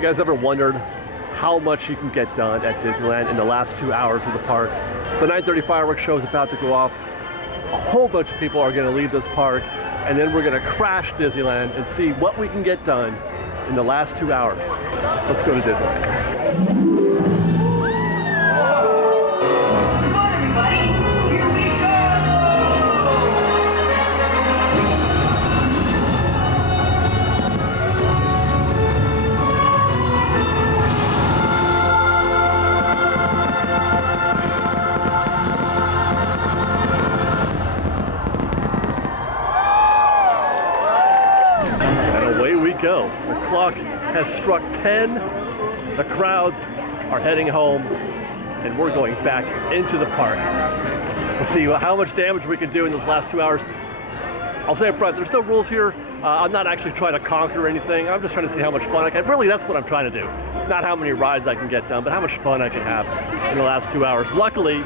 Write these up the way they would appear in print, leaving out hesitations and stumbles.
You guys ever wondered how much you can get done at Disneyland in the last 2 hours of the park? The 9:30 fireworks show is about to go off. A whole bunch of people are going to leave this park, and then we're going to crash Disneyland and see what we can get done in the last 2 hours. Let's go to Disneyland. Go. The clock has struck 10. The crowds are heading home, and we're going back into the park. We'll see how much damage we can do in those last 2 hours. I'll say up front, there's no rules here. I'm not actually trying to conquer anything. I'm just trying to see how much fun I can. Really, that's what I'm trying to do. Not how many rides I can get done, but how much fun I can have in the last 2 hours. Luckily,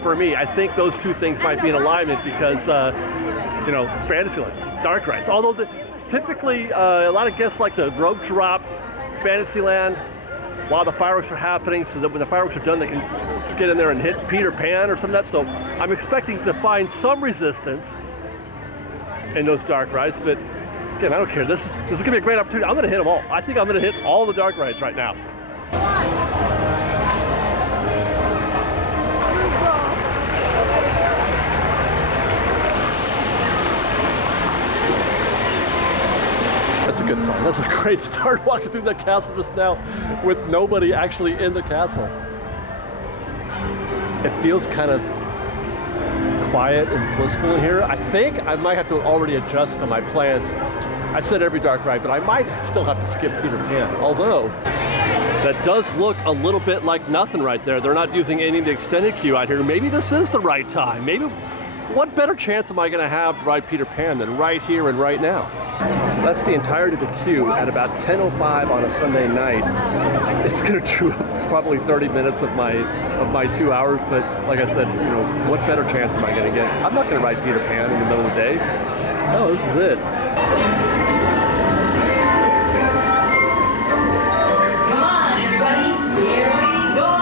for me, I think those two things might be in alignment because, you know, Fantasyland, dark rides. Although typically, a lot of guests like to rope drop Fantasyland while the fireworks are happening, so that when the fireworks are done, they can get in there and hit Peter Pan or something like that. So I'm expecting to find some resistance in those dark rides, but again, I don't care. This is gonna be a great opportunity. I'm gonna hit them all. I think I'm gonna hit all the dark rides right now. That's a good sign. That's a great start walking through that castle just now with nobody actually in the castle. It feels kind of quiet and blissful in here. I think I might have to already adjust to my plans. I said every dark ride, but I might still have to skip Peter Pan. Although, that does look a little bit like nothing right there. They're not using any of the extended queue out here. Maybe this is the right time. Maybe, what better chance am I gonna have to ride Peter Pan than right here and right now? So that's the entirety of the queue at about 10:05 on a Sunday night. It's gonna chew up probably 30 minutes of my 2 hours, but like I said, you know, what better chance am I gonna get? I'm not gonna ride Peter Pan in the middle of the day. Oh, this is it. Come on, everybody, here we go!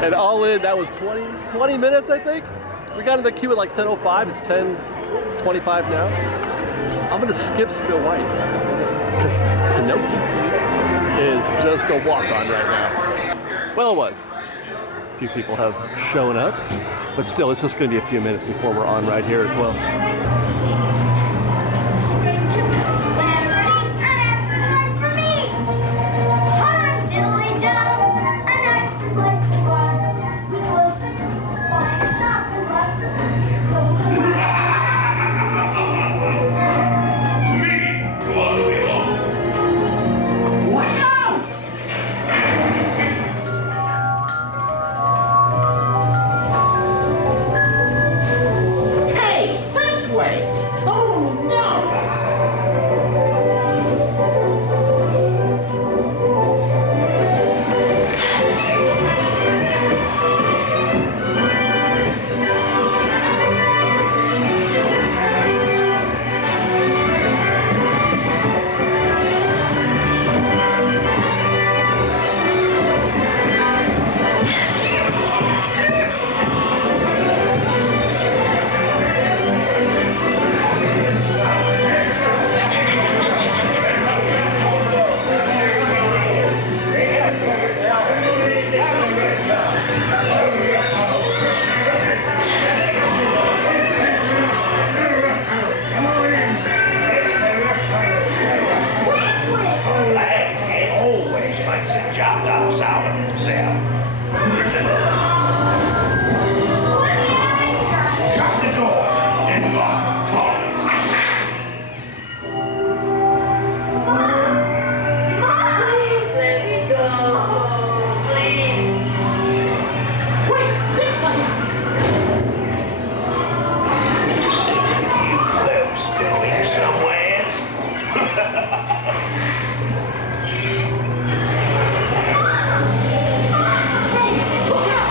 And all in, that was 20 minutes, I think. We got in the queue at like 10:05. It's 10:25 now. I'm gonna skip Snow White because Pinocchio is just a walk-on right now. Well, it was. A few people have shown up, but still, it's just gonna be a few minutes before we're on right here as well. Oh, lights out. Shut the doors and lock Tom. Please let me go. Please. Wait, this way. You folks going somewhere? Look out.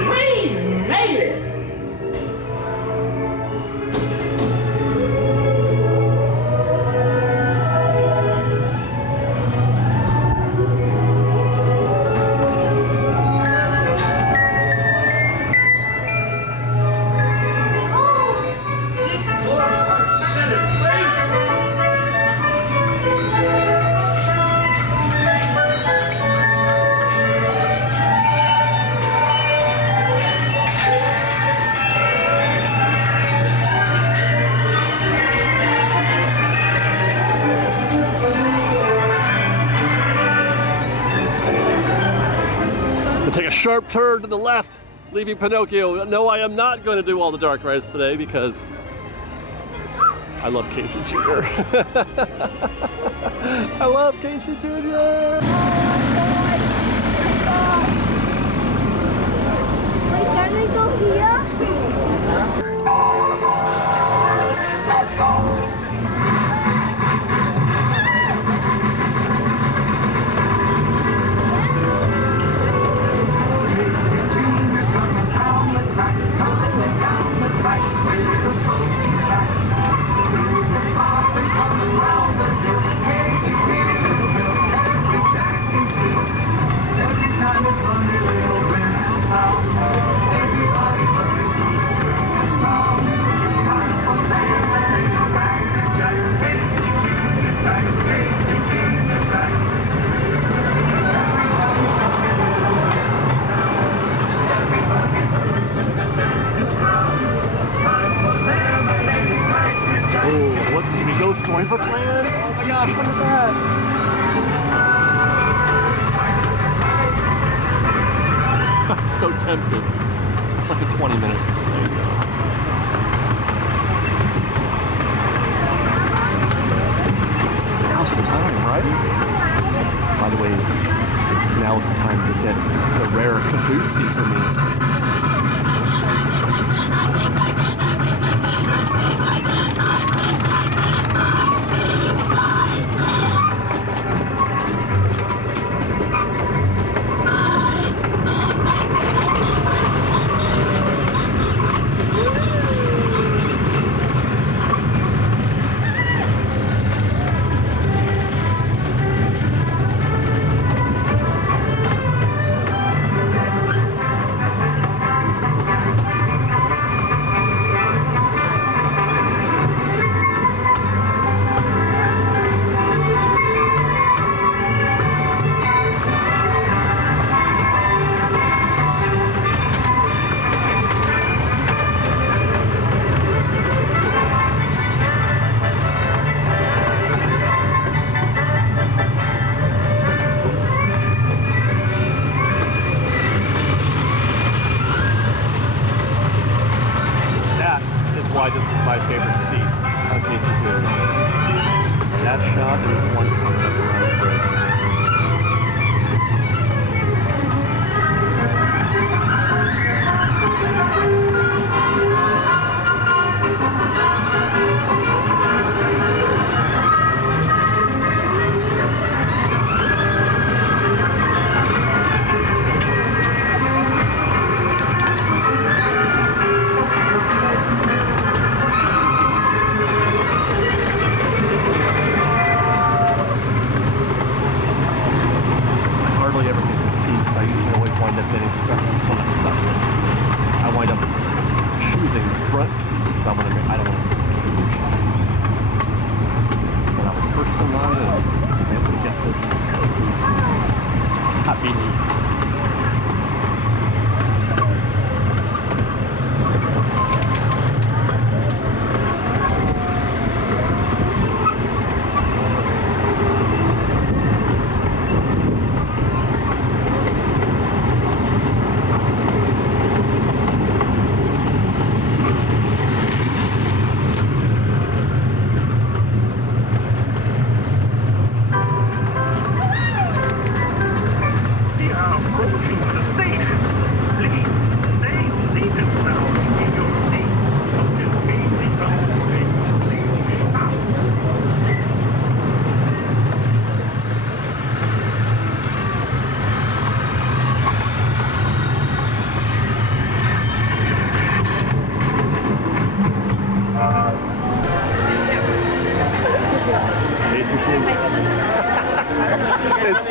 Well, we made it. This calls for celebration. We'll take a sharp turn to the left, leaving Pinocchio. No, I am not going to do all the dark rides today because I love Casey Jr. I love Casey Jr. Wait, can we go here? Storybook Land? Oh my gosh, look at that! I'm so tempted. It's like a 20-minute. There you go. Now's the time, right? By the way, now is the time to get the rare caboose seat for me. Why this is my favorite seat on Casey Jr. That shot and this one coming up around the bridge.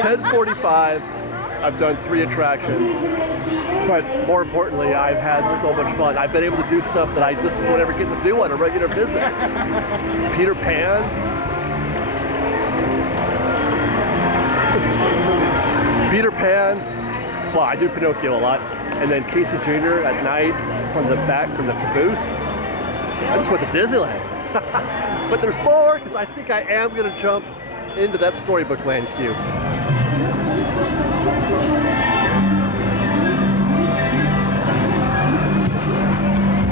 10:45. I've done 3 attractions, but more importantly, I've had so much fun. I've been able to do stuff that I just won't ever get to do on a regular visit. Peter Pan. Peter Pan. Well, I do Pinocchio a lot. And then Casey Jr. at night from the back, from the caboose. I just went to Disneyland. But there's more, because I think I am going to jump into that Storybook Land queue.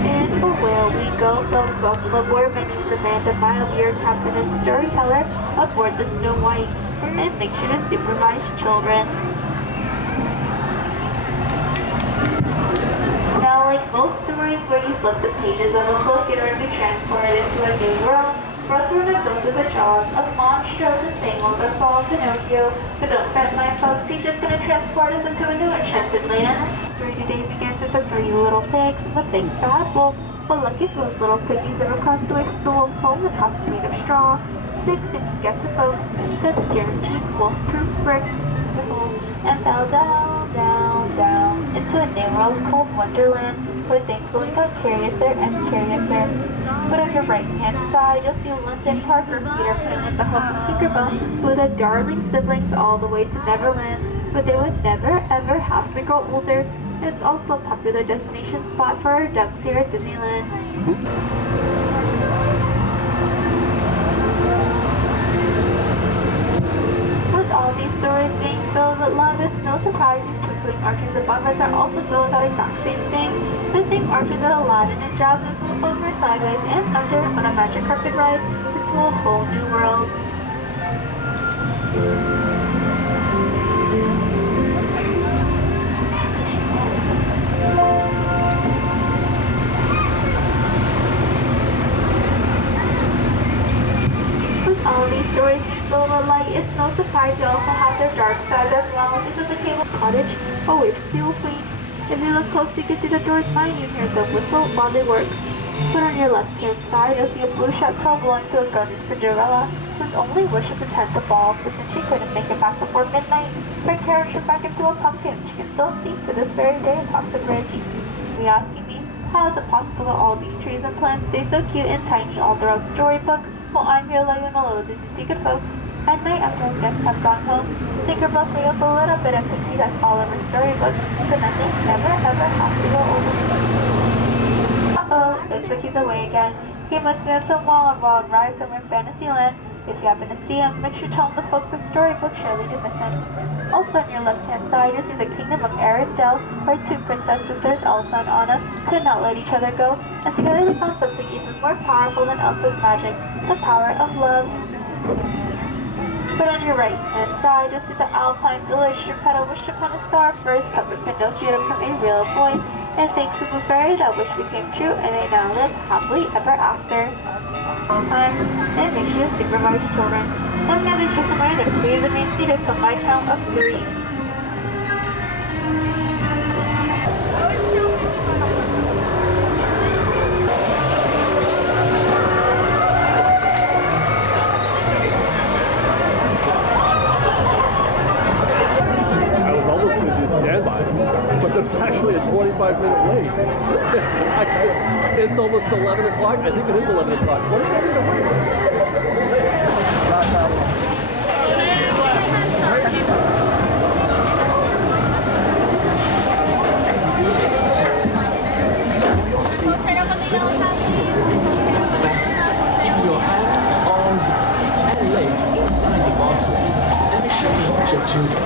And away we go from Buffalo Board. My name's Amanda Miles, your captain and storyteller aboard the Snow White. And make sure to supervise children. Now, like most stories where you flip the pages of a book in order to transport it into a new world, for us we're going to go through the jaws of Monstro, the same old as Fall Pinocchio. But don't fret, my folks, he's just going to transport us into a new enchanted land. Story today begins with the 3 little pigs and the big bad wolf. But lucky for those little piggies ever crossed the way to the wolf's home, the top's made of straw. 6 things get to folks, that's guaranteed wolf-proof bricks. And fell down, down, down into a new world called Wonderland, where things will get curiouser and curiouser. But on your right-hand side, you'll see London Parker Peter putting with the help of Tinkerbell, who are the darling siblings all the way to Neverland, but they would never ever have to grow older. It's also a popular destination spot for our ducks here at Disneyland. With all these stories being filled with love, it's no surprise these twinkling arches above us are also filled with that exact same thing. The same arches that Aladdin and Jasmine flew over sideways and under on a magic carpet ride into a whole new world. All these stories being filled with light, it's no surprise they also have their dark side as well. This is the Cable Cottage, away from the old queen. If you look close, you can see the doors behind you hear them whistle while they work. But on your left-hand side, you'll see a blue chateau belonging to a garden Cinderella, whose only wish is to tend the ball, but since she couldn't make it back before midnight, her carriage turned back into a pumpkin. She can still see to this very day atop the bridge. Are you asking me, how is it possible that all these trees and plants stay so cute and tiny all throughout Storybook? Well, I'm here to let you know a little Disney secret, folks. At night, after our guests have gone home, Tinkerbell throws up a little bit of empathy that's all over Storybook, so that they never ever have to go over. Uh-oh, looks like he's away again. He must be on some wild ride somewhere in Fantasyland. If you happen to see him, make sure to tell him the folks at Storybook surely to miss him. Also on your left-hand side, you'll see the Kingdom of Arendelle, where 2 princess sisters, Elsa and Anna, could not let each other go, and together they found something even more powerful than Elsa's magic, the power of love. But on your right-hand side, you'll see the Alpine Village. Geppetto wished upon a star for his puppet Pinocchio to become a real boy, and thanks to the fairy, that wish became true, and they now live happily ever after. And make sure to supervise children. Now there's just a reminder, please remain seated till my count of 3. Standby, but there's actually a 25-minute wait. It's almost 11 o'clock. I think it is 11 o'clock. 25 minute wait. Keep your hands, arms, feet, and legs inside the bobsled, and be sure to watch your children.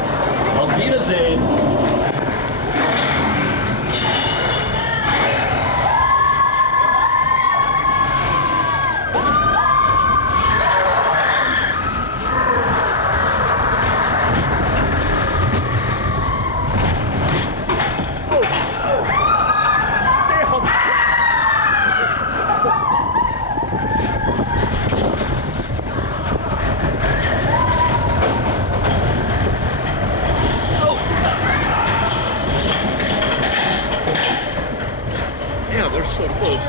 Auf Wiedersehen. They're so close.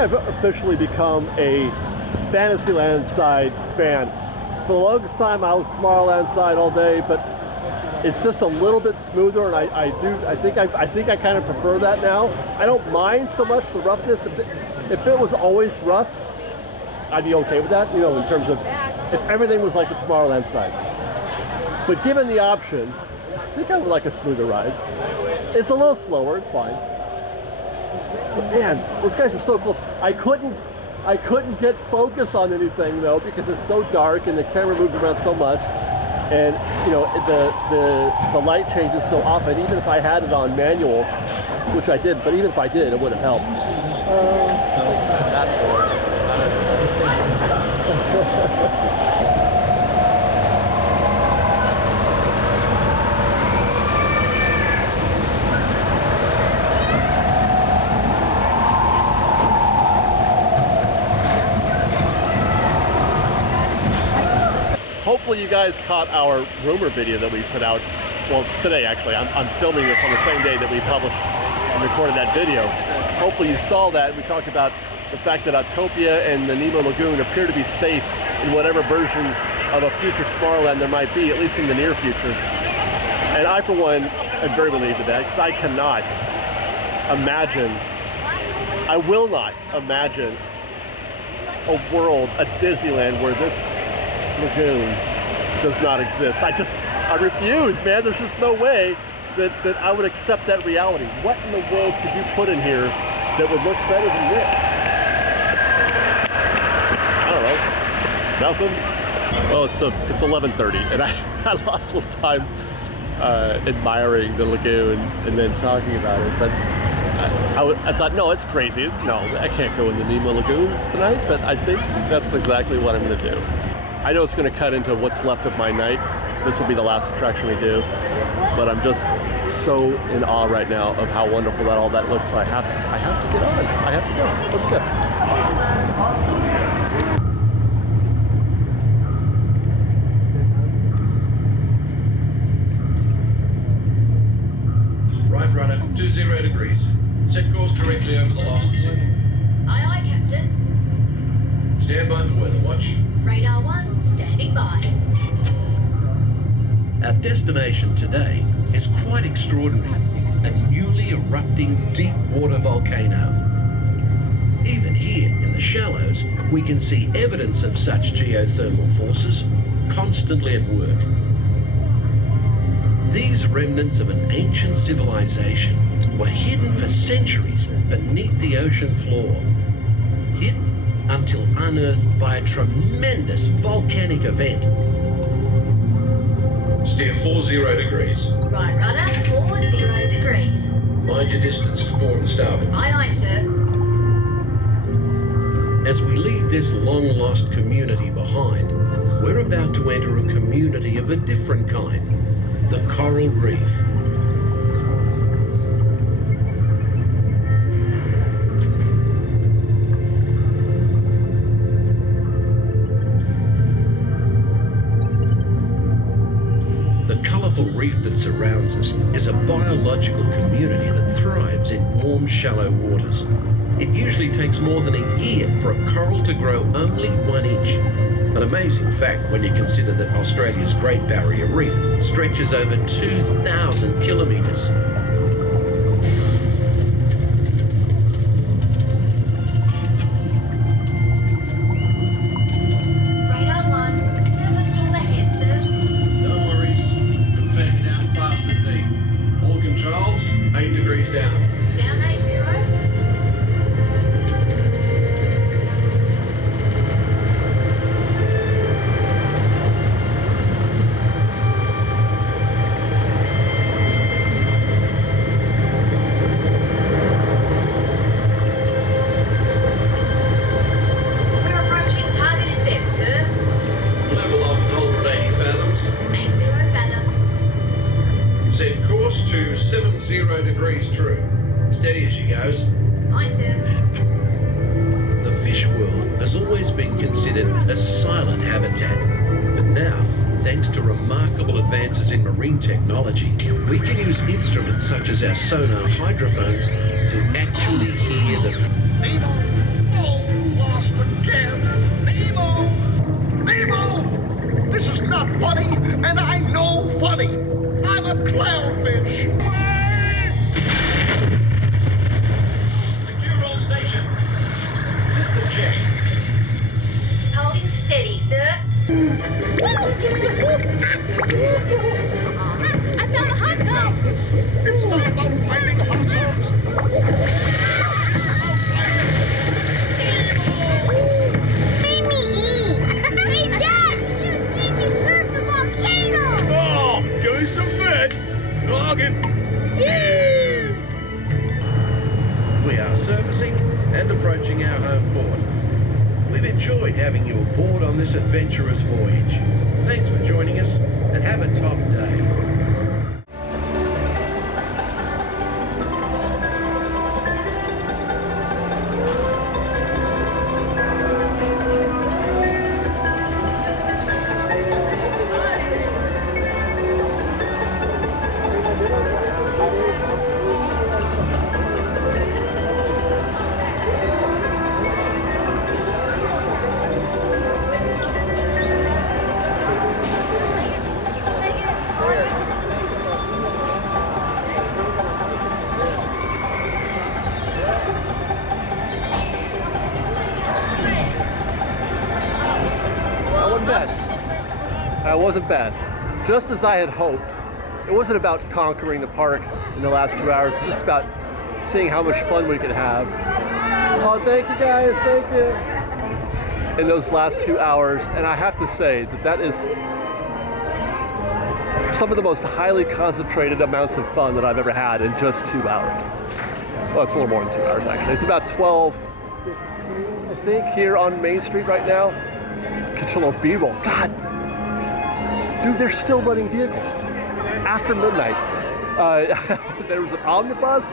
I've officially become a Fantasyland side fan. For the longest time, I was Tomorrowland side all day, but it's just a little bit smoother, and I think I kind of prefer that now. I don't mind so much the roughness. If it was always rough, I'd be okay with that, you know, in terms of if everything was like the Tomorrowland side. But given the option, I think I would like a smoother ride. It's a little slower, it's fine. But man, those guys are so close. I couldn't get focus on anything though, because it's so dark and the camera moves around so much. And you know, the light changes so often. Even if I had it on manual, which I did, but even if I did, it wouldn't have helped. Hopefully you guys caught our rumor video that we put out. Well, it's today actually. I'm filming this on the same day that we published and recorded that video. Hopefully you saw that. We talked about the fact that Autopia and the Nemo Lagoon appear to be safe in whatever version of a future Tomorrowland there might be, at least in the near future. And I, for one, am very relieved of that, because I cannot imagine, I will not imagine a world, a Disneyland, where this lagoon does not exist. I refuse, man. There's just no way that I would accept that reality. What in the world could you put in here that would look better than this? I don't know. Nothing. Well, it's 11:30, and I lost a little time admiring the lagoon and then talking about it. But I thought, no, it's crazy. No, I can't go in the Nemo Lagoon tonight. But I think that's exactly what I'm going to do. I know it's going to cut into what's left of my night. This will be the last attraction we do, but I'm just so in awe right now of how wonderful all that looks. I have to get on. I have to go. Let's go. Right rudder, 20 degrees. Set course directly over the lost sea. Aye, aye, Captain. Stand by for weather watch. Radar 1, standing by. Our destination today is quite extraordinary, a newly erupting deep water volcano. Even here in the shallows, we can see evidence of such geothermal forces constantly at work. These remnants of an ancient civilization were hidden for centuries beneath the ocean floor, hidden until unearthed by a tremendous volcanic event. Steer 40 degrees. Right rudder, 40 degrees. Mind your distance to port and starboard. Aye, aye, sir. As we leave this long-lost community behind, we're about to enter a community of a different kind, the coral reef. The reef that surrounds us is a biological community that thrives in warm, shallow waters. It usually takes more than a year for a coral to grow only 1 inch. An amazing fact when you consider that Australia's Great Barrier Reef stretches over 2,000 kilometres. To 70 degrees true. Steady as she goes. Aye, sir. The fish world has always been considered a silent habitat. But now, thanks to remarkable advances in marine technology, we can use instruments such as our sonar hydrophones to actually hear the... People, I'm not funny, and I know funny. I'm a clownfish. Secure all stations. System check. Holding steady, sir. I found a hot tub! It's not about finding hot tubs. Made me eat! Hey, Dad! You should have seen me surf the volcano! Oh, give me some food. Noggin. Dude! We are surfacing and approaching our home port. We've enjoyed having you aboard on this adventurous voyage. Thanks for joining us and have a top day. That wasn't bad. Just as I had hoped. It wasn't about conquering the park in the last 2 hours. It's just about seeing how much fun we could have. Oh, thank you guys, thank you. In those last 2 hours, and I have to say that is some of the most highly concentrated amounts of fun that I've ever had in just 2 hours. Well, it's a little more than 2 hours actually. It's about 12:15, I think, here on Main Street right now. Catch a little B-roll. God, dude, they're still running vehicles after midnight. There was an omnibus,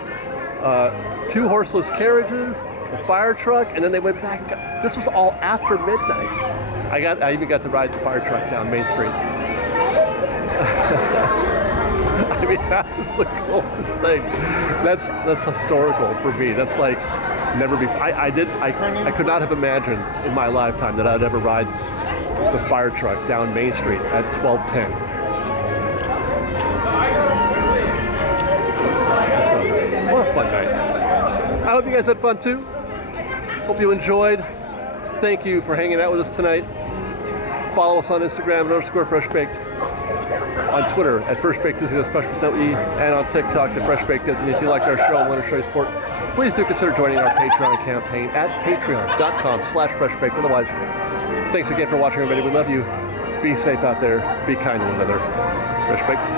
2 horseless carriages, a fire truck, and then they went back. This was all after midnight. I even got to ride the fire truck down Main Street. I mean, that's the coolest thing. That's historical for me. That's like never before. I could not have imagined in my lifetime that I'd ever ride the fire truck down Main Street at 12:10. What a fun night. I hope you guys had fun too. Hope you enjoyed. Thank you for hanging out with us tonight. Follow us on Instagram at _FreshBaked. On Twitter at FreshBaked Disney, that's Fresh with no E, and on TikTok at FreshBaked Disney. If you like our show and want to show your support, please do consider joining our Patreon campaign at patreon.com/FreshBaked. Otherwise, thanks again for watching, everybody. We love you. Be safe out there. Be kind to one another. Fresh Baked.